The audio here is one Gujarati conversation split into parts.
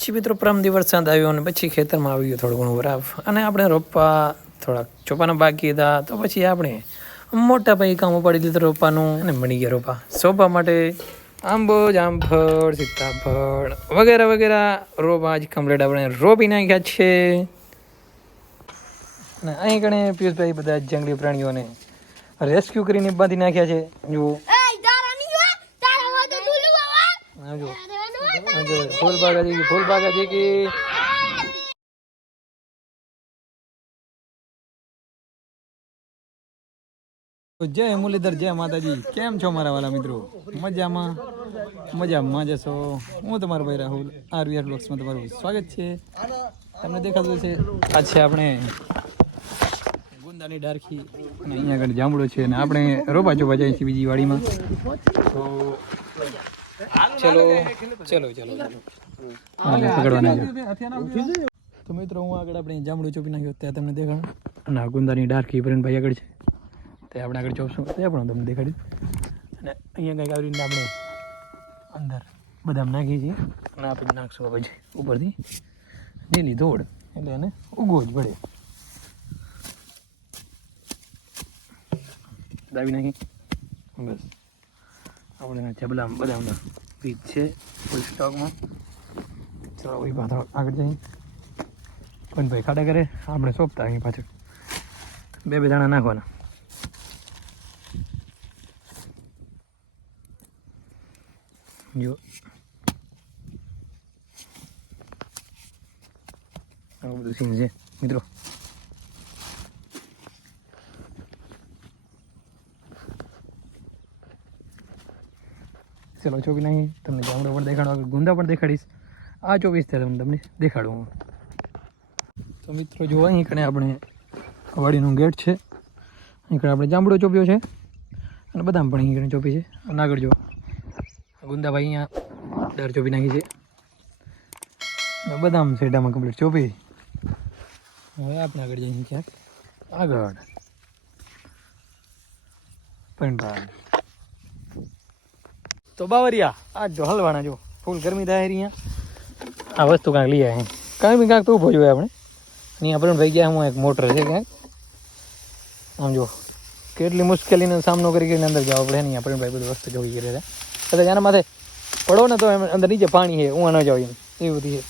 પછી મિત્રો પરમ દિવસ વરસાદ આવ્યો અને પછી ખેતરમાં આવી ગયો થોડું ઘણું બરાબર અને આપણે રોપવા થોડાક ચોપાના બાકી હતા તો પછી આપણે મોટા ભાઈ કામ ઉપાડી દીધું રોપાનું અને મળી ગયા રોપા સોંપવા માટે આંબો જામફળ સીતાફળ વગેરે વગેરે રોપા આજ કમ્પ્લીટ આપણે રોપી નાખ્યા છે અને અહીં કણે પિયુષભાઈ બધા જંગલી પ્રાણીઓને રેસ્ક્યુ કરીને બાંધી નાખ્યા છે જુઓ फूल बागा जी की जय मुरलीधर जय माताजी केम छो मारा वाला मित्रों मजाમાં જશો હું તમારો ભાઈ રાહુલ આરવીઆર બ્લોગ્સમાં તમારું સ્વાગત છે તમને દેખાતું છે આ છે આપણે ગુંદાની ડારખી અને અહીંયા આગળ જાંબુડો છે અને આપણે રોપા ચોપા જાય છે બીજી વાડીમાં તો ચલો તો મિત્રો હું આગળ આપણે જાંબુડું ચોપી નાખ્યો ત્યાં તમને દેખાડું અને ગુંદાની ડાર્કી ભાઈ આગળ છે તે આપણે આગળ ચોપશું તે પણ તમને દેખાડીશ અને અહીંયા કંઈક આવી રીતે આપણે અંદર બદામ નાખીએ છીએ અને આપણે નાખશું પછી ઉપરથી ડેલી ધોડ એટલે એને ઉગવો જ પડે દાવી નાખી બસ આપણે જબલામ બદામના બીજ છે ફૂલ સ્ટોકમાં ચલો એ પાછળ આગળ જઈએ પણ ભાઈ ખાડા કરે આપણે સોંપતા અહીં પાછળ બે દાણા નાખવાના જો આવું બધું સીન છે મિત્રો ચલો ચોપી નહીં તમને જામડો પણ દેખાડો ગુંદા પણ દેખાડીશ આ 24 તમને દેખાડું હું તો મિત્રો જો અહીં કણે આપણે વાડીનું ગેટ છે અહીં કણે આપણે જામડો ચોપ્યો છે અને બદામ પણ અહીં કણે ચોપી છે અને આગળ જો ગુંદાભાઈ અહીંયા ડાર ચોપી નાખી છે બદામ સેડામાં કમ્પ્લીટ ચોપી હવે આપણે આગળ જઈએ ક્યાંક આગળ પણ તો બાવરિયા આજ જો હલવાના જો ફૂલ ગરમી થાય અહીંયા આ વસ્તુ કાંઈક લઈ આવે કાંઈ બી કાંઈક તો ઊભો જોઈએ આપણે અહીંયા આપણે ભાઈ ગયા હું એક મોટર છે ક્યાંક આમ જો કેટલી મુશ્કેલીનો સામનો કરીને અંદર જવા પડે નહીં આપણે ભાઈ બધી વસ્તુ જોઈ ગઈ રહ્યા કદાચ આના માથે પડો ને તો એમ અંદર નીચે પાણી છે હું ન જાઉં એમ એવી બધી છે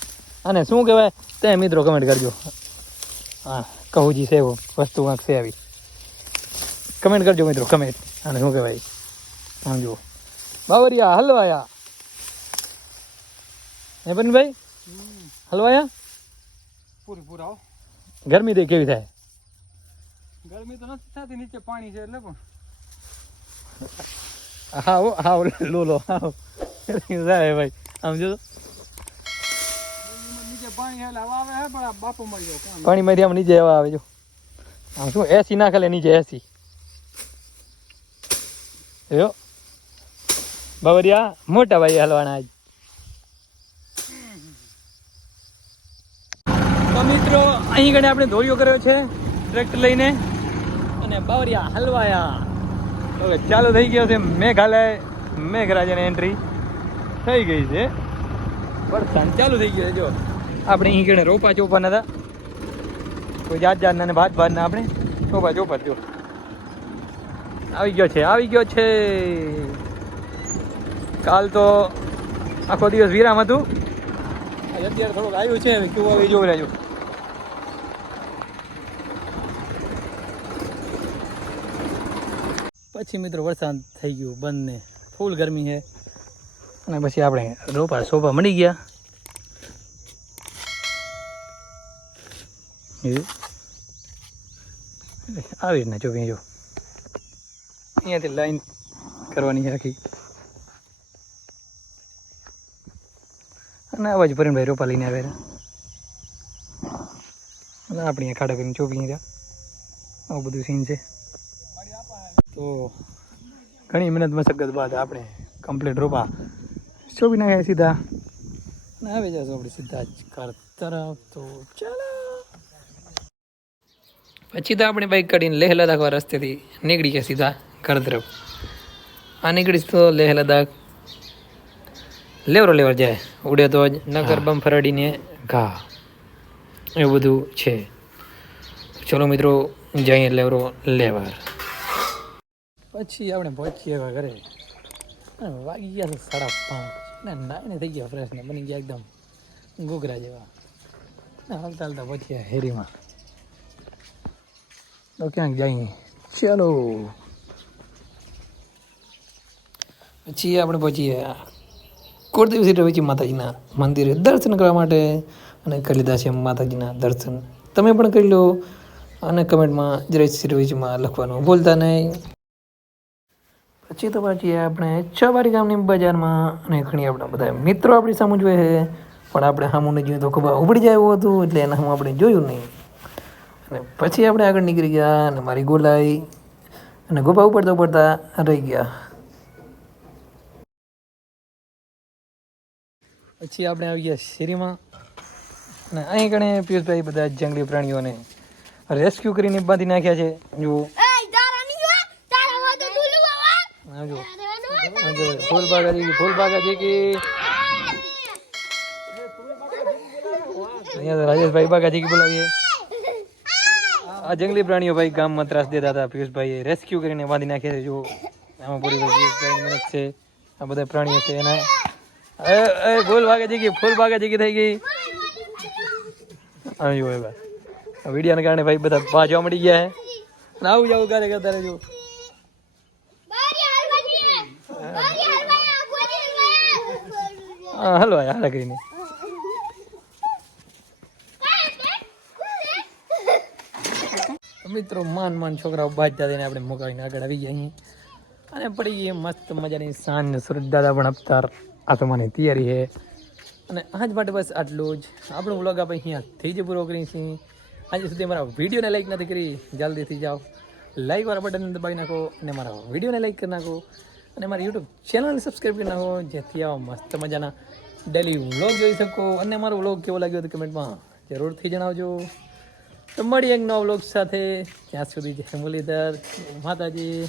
અને શું કહેવાય તે મિત્રો કમેન્ટ કરજો હા કહું જી છે એવું વસ્તુ કાંઈક છે આવી કમેન્ટ કરજો મિત્રો કમેન્ટ અને શું કહેવાય આમ જુઓ બાવરિયા હલવાયા હે ભાઈ હલવાયા પૂરા ગરમી દે કેવી થાય ગરમી તો નથી થતી નીચે પાણી છે એટલે પણ હા લો હા ભાઈ આમ જો નીચે પાણી એટલે હવા આવે હે પણ આ બાપો મળી જાય પાણી માંથી આમ નીચે હવા આવે જો આમ શું એસી ના ખાલે નીચે એસી જો બાવરિયા મોટા ભાઈ હલવાના આજ તો મિત્રો અહીં ગણે આપણે દોરીઓ કર્યો છે ટ્રેક્ટર લઈને અને બાવરિયા હલવાયા ઓકે ચાલુ થઈ ગયો છે મેઘરાજાની એન્ટ્રી થઈ ગઈ છે વરસાદ ચાલુ થઈ ગયો છે જો આપણે અહીં ગણે રોપા ચોપા નતા કોઈ જાતના ને ભાત ના આપણે ચોપા જો આવી ગયો છે કાલ તો આખો દિવસ વિરામ હતું અત્યારે થોડુંક આવ્યું છે કેવું આવી જોઈ રહેજો પછી મિત્રો વરસાદ થઈ ગયું બંધ ને ફૂલ ગરમી છે અને પછી આપણે રોપા સોપા મળી ગયા આવી રીતના ચોપી જો અહીંયાથી લાઈન કરવાની છે આખી અને આવા જ પરિણભાઈ રોપા લઈને આવ્યા અને આપણે ખાડા કરીને ચોપી રહ્યા આવું બધું સીન છે તો ઘણી મહેનત મશક્કત બાદ આપણે કમ્પ્લીટ રોપા ચોપી નાખ્યા સીધા અને આવી જશો આપણે સીધા જ ઘર તરફ તો ચાલો પછી તો આપણે બાઈક કાઢીને લેહ લદાખ રસ્તેથી નીકળી ગયા સીધા ઘર તરફ આ નીકળીશ તો લેહ લદાખ લેવરો લેવર જાય ઉડે તો જ નગર બમ ફરાડીને ઘા એવું બધું છે. ચલો મિત્રો જઈએ લેવરો લેવર. પછી આપણે પહોંચીએ એવા ઘરે અને વાગી ગયા છે 5:30 ને નાઈને થઈ ગયા ફ્રેશ ને બની ગયા એકદમ ઘૂઘરા જેવા ને હાલતા હાલતા પહોંચ્યા હેરીમાં. તો ક્યાંક જઈએ ચલો. પછી આપણે પહોંચીએ કુળદેવી શ્રી રવિજી માતાજીના મંદિરે દર્શન કરવા માટે અને કરી લીધા છે માતાજીના દર્શન. તમે પણ કરી લો અને કમેન્ટમાં જય શ્રી રવિજીમાં લખવાનું ભૂલતા નહીં. પછી તો પાછી આપણે ચવારી ગામની બજારમાં અને ઘણી આપણા બધા મિત્રો આપણી સામું જોઈએ છે પણ આપણે સામું નહીં જોયું તો ખબર ઉભડી જાય એવું હતું એટલે એના સામું આપણે જોયું નહીં. અને પછી આપણે આગળ નીકળી ગયા અને મારી ગોલાઈ અને ગોપા ઉપડતા ઉપડતા રહી ગયા. પછી આપણે આવી ગયા શેરીમાં અને અહીં કણે પિયુષભાઈ બધા જંગલી પ્રાણીઓને રેસ્ક્યુ કરીને બાંધી નાખ્યા છે. જુઓ ફૂલ બાગાજી કે અહીંયા તો રાજેશભાઈ બાગાજી કે બોલાવીએ. આ જંગલી પ્રાણીઓ ભાઈ ગામમાં ત્રાસ દેતા હતા. પિયુષભાઈએ રેસ્ક્યુ કરીને બાંધી નાખ્યા છે. જો આમાં પૂરી પિયુષભાઈની મહેનત છે. આ બધા પ્રાણીઓ છે એના ફૂલ બાગાજી કે થઈ ગઈ. જો વિડીયોને કારણે ભાઈ બધા બાજવા મળી ગયા છે. આવું જાવું ક્યારે કરતા રહેજો. હા હલો હાલા કરીને મિત્રો માન છોકરાઓ બાજતા થઈને આપણે મોકાવીને આગળ આવી ગયા અહીં અને પડી ગઈ મસ્ત મજાની સાંજ. સુરત દાદા પણ અવતાર આસમાની તૈયારી છે અને આજ માટે બસ આટલું જ. આપણો વ્લોગ આપણે અહીંયાથી જ પૂરો કરીએ છીએ. આજે સુધી મારા વિડીયોને લાઈક નથી કરી જલ્દીથી જાઓ લાઈક વાળા બટન દબાવી નાખો અને મારા વિડીયોને લાઈક કરી નાખો અને મારી યુટ્યુબ ચેનલને સબસ્ક્રાઈબ કરી નાખો જેથી આવા મસ્ત મજાના ડેલી વ્લોગ જોઈ શકો. અને મારો વ્લોગ કેવો લાગ્યો તો કમેન્ટમાં જરૂરથી જણાવજો. તો મળીએ એક નવા વ્લોગ સાથે. ત્યાં સુધી જય મુરલીધર માતાજી.